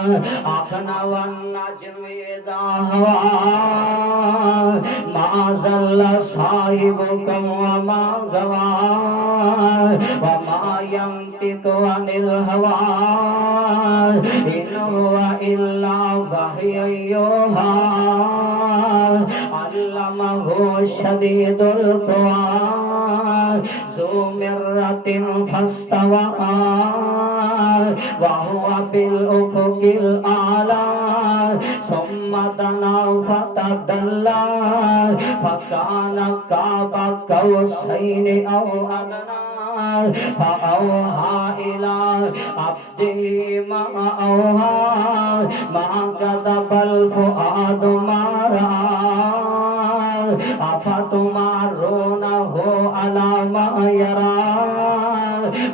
आखना वन्ना जमेदा हवा माज़ल्ला साहिबुकम वमा गवा वमा यंतिकु अनिल हवा इन हुवा इल्ला वह्युन यूहा अल्लमहु शदीदुल क़ुवा ज़ू मिर्रतिन फस्तवा वहुवा बिल उफ़ुक़िल आला सुम्मा दना फ़तदल्ला फ़काना क़ाबा क़ौसैनि औ अदना फ़अौहा इला अब्दिही मा औहा मा कज़बल फ़ुआदु मा रआ अफ़तुमारूनहु अला मा यरा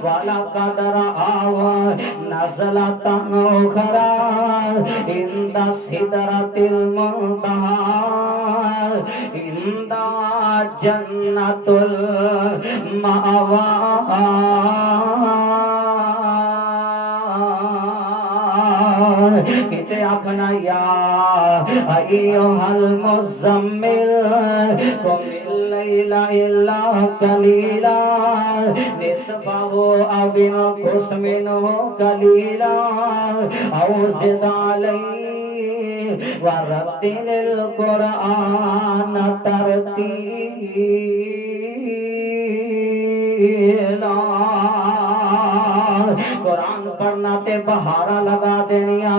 वलक़द रआहु नज़लतन उख़रा इंद सिदरतिल मुंतहा इंदा जन्नतुल मअवा किते आखना या अय्युहल मुज़म्मिल कुमिल लैला इल्ला कलीला निस्फ़हु अव इंक़ुस मिन्हु कलीला औ ज़िद अलैहि वरत्तिलिल क़ुरआन तरतीला। कुरान पढ़ना ते बहारा लगा देनिया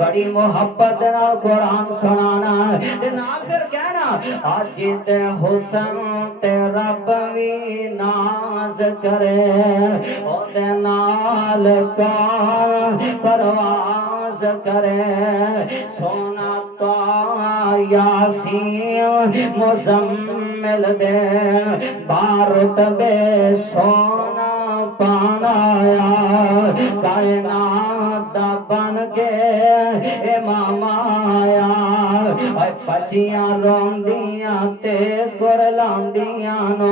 बड़ी मोहब्बत नाल कुरान सुनाना ते नाल फिर कहना अज ते हुसन ते रब भी नाज करे ओदे नाल कौन परवाज करे सोना तो यासीन मुज़म्मिल दे बारूद बे सोना पानाया कायनात बन के इमाम आया पचियां रोंदियां ते कुरलांदियां नो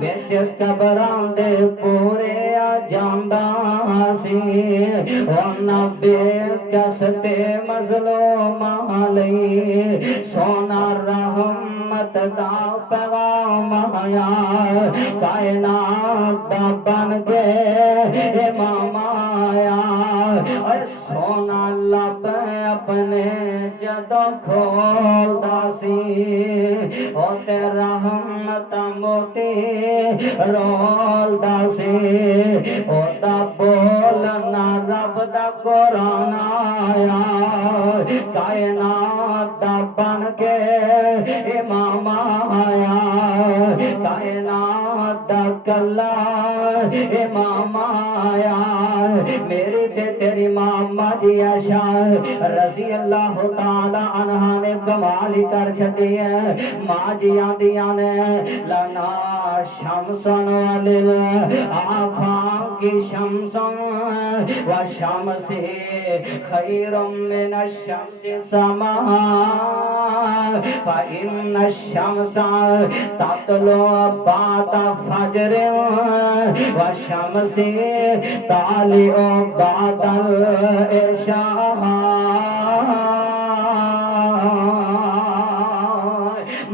बिच कबरां दे पूरे आ जांदा सी ओना बेकस ते मज़लूमां लई सोना रहमत दा पैगाम आया कायनात बन के इमाम आया और सोना लब अपने जदों खोलदा सी ओ ते रहमत मोती रोलदा सी ओदा बोलना रब दा कुरान आया कायनात बन के इमाम आया कायनात कल्ला इमाम आया मेरी ते तेरी मामा जी आयशा रज़ी अल्लाह ताला अन्हा ने कमाल कर छड़ी है मां जी आंदियां ने लना शमसन वालिल आफाकी शमसन व शमसे खैरुम मिन शमसे समा फ इन्न शमसा ततलु बाद फजर व शमसे तालिउ बादल इशा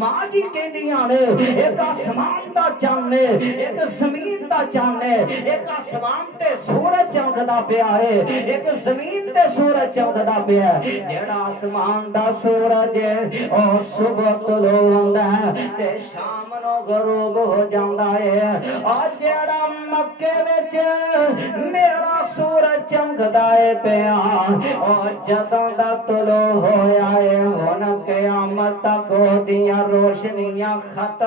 मां जी कहदियां ने एक आसमान दा चांद ने एक जमीन दा चांद ने एक आसमान ते सूरज चमकदा पिया है एक जमीन ते सूरज चमकदा पिया है जेड़ा आसमान दा सूरज है ओ सुबह तुलो हुंदा है ते शाम नु गरूब हो जांदा है और जेड़ा मक्के विच मेरा सूरज चमकदा है पिया और जदों दा तुलो होया है हुन क़यामत तक ओदियां रोशनियां खत्म